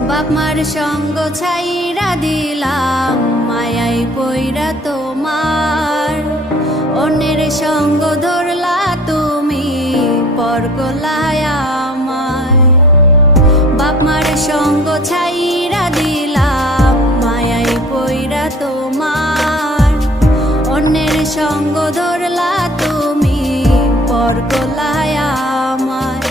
বাপ মার সঙ্গ ছাইরা দিলাম, মায়াই পইরা তোমার। অন্যের সঙ্গ ধরলা তুমি, পর করলায় আমায়। বাপ মার সঙ্গ ছাইরা দিলাম, মায়াই পইরা তোমার। অন্যের সঙ্গ ধরলা তুমি, পর করলায় আমায়।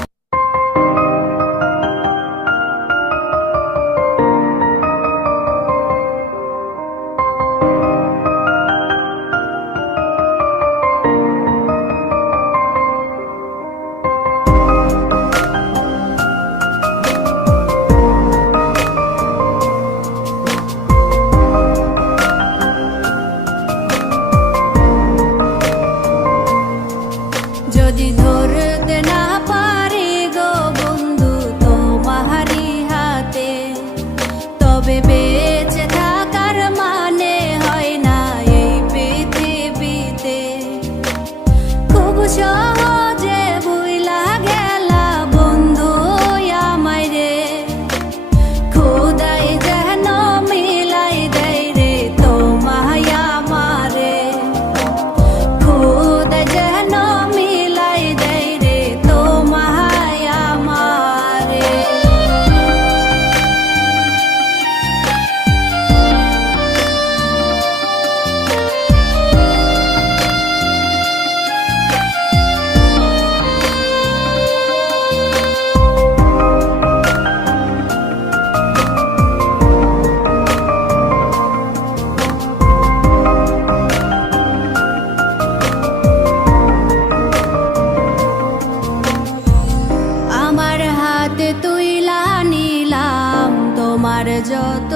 যদি ধরতে না পারি গো বন্ধু তোমারি হাতে, তবে বেঁচে থাকার মানে হয় না এই পৃথিবীতে। খুব সহজে ভুইলা গেলা বন্ধু আমায় রে, খোদাই যেন মিলাই দেয় রে তোমায় আমারে। খোদাই যেন তুইলা নিলাম তোমার যত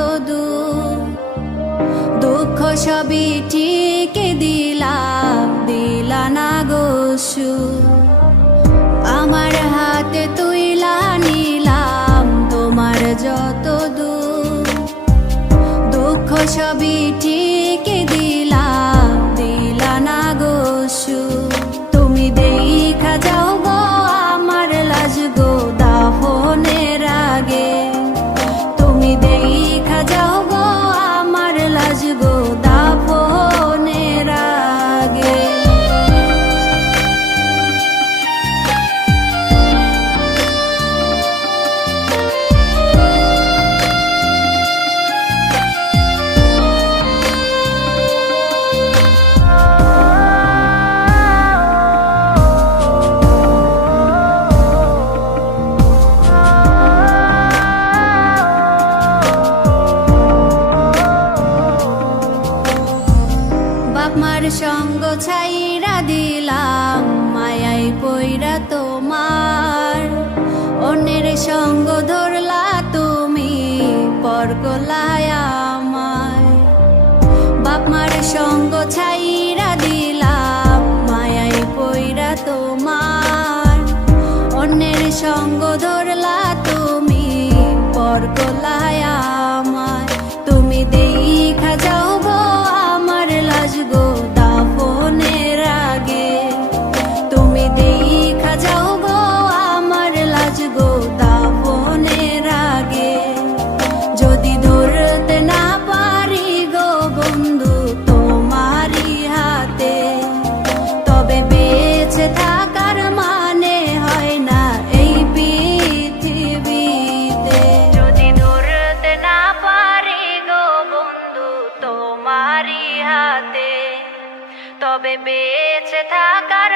দুঃখ সবই ঠিক দিলাম, দিলা না গোসু। আমার হাতে তুইলা নিলাম তোমার যত দুঃখ সবই ঠিক দিলাম, দিলা না গোসু। তুমি দেখা যাও গো আমার লাজ গো দাফনের আগে, তুমি দেখা যাও গো আমার লাজ গো দাফনের আগে। বাপ মার সঙ্গ ছাইরা দিলাম, মায়াই পইরা তোমার। অন্যের সঙ্গ ধরলা তুমি, পর করলায় আমায়। বাপ মার সঙ্গ ছাইরা দিলাম, মায়াই পইরা তোমার। অন্যের সঙ্গ ধরলা তুমি, পর করলায় আমায়। তুমি দেখা যাও গো আমার লাজ গো দাফনের আগে, তুমি দেখা যাও গো আমার লাজ গো দাফনের আগে। যদি ধরতে না পারি গো বন্ধু তোমারি হাতে, তবে বেঁচে থাকার মানে হয় না এই পৃথিবীতে। যদি ধরতে না পারি গো বন্ধু তোমারি হাতে, তবে বেঁচে থাকার